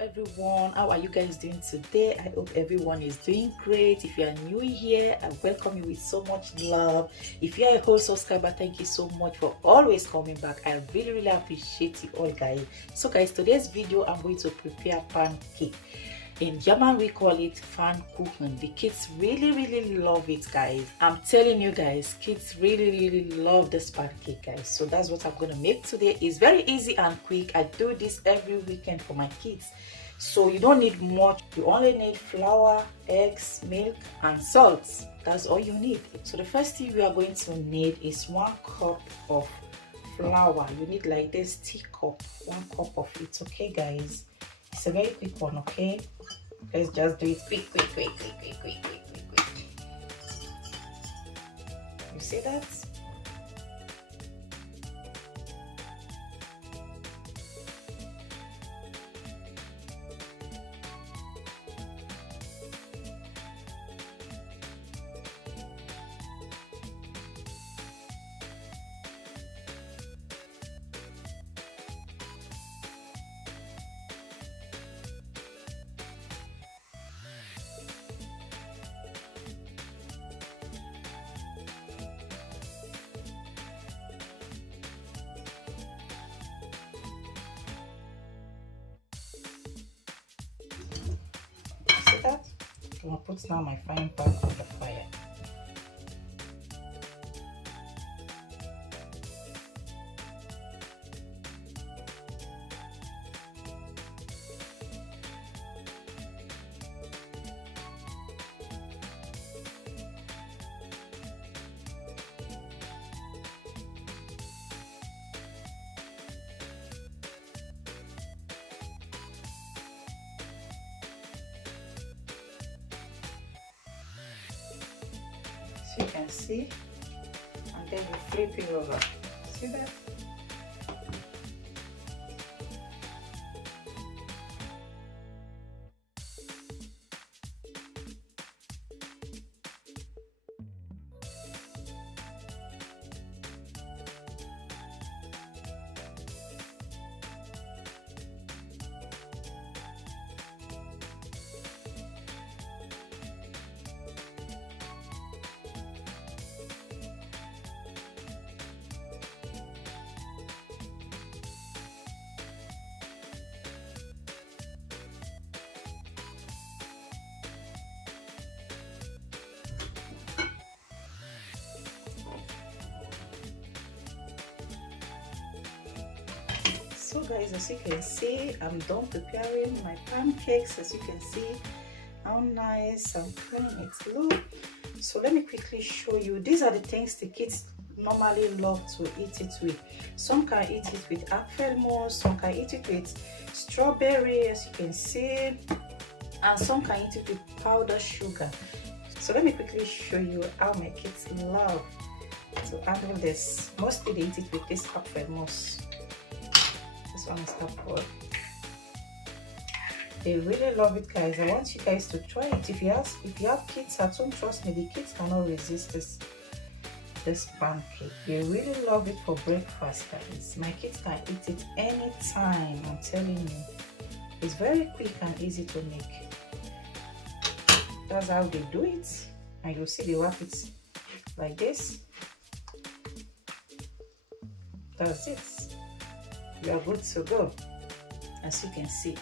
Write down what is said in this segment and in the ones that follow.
everyone, how are you guys doing today? I hope everyone is doing great. If you are new here, I welcome you with so much love. If you are a whole subscriber, thank you so much for always coming back. I really appreciate you all, guys. So guys, today's video I'm going to prepare pancake. In German we call it Pfannkuchen. The kids really love it, guys. I'm telling you guys, kids really love this pancake, guys. So that's what I'm gonna make today. It's very easy and quick. I do this every weekend for my kids. So you don't need much. You only need flour, eggs, milk and salt. That's all you need. So the first thing we are going to need is 1 cup of flour. You need like this teacup, 1 cup of it. Okay guys, it's a very quick one. Okay, let's just do it quick. You see that? That I'm gonna put now my frying pan on the fire. You can see, and then you flip it over. See that? So guys, as you can see, I'm done preparing my pancakes. As you can see how nice and clean it looks. So let me quickly show you. These are the things the kids normally love to eat it with. Some can eat it with apfelmus, some can eat it with strawberry, as you can see, and some can eat it with powdered sugar. So let me quickly show you how my kids love to handle this. Mostly they eat it with this apfelmus. This one is apple. They really love it, guys. I want you guys to try it. If you have kids at home, trust me, the kids cannot resist this pancake. They really love it for breakfast, guys. My kids can eat it anytime. I'm telling you, it's very quick and easy to make. That's how they do it, and you'll see they wrap it like this. That's it. You are good to go, as you can see.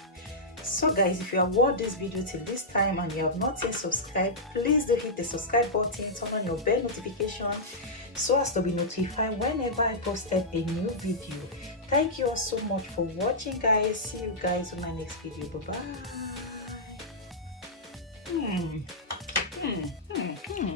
So guys, if you have watched this video till this time and you have not yet subscribed, please do hit the subscribe button, turn on your bell notification so as to be notified whenever I posted a new video. Thank you all so much for watching, guys. See you guys on my next video. Bye bye.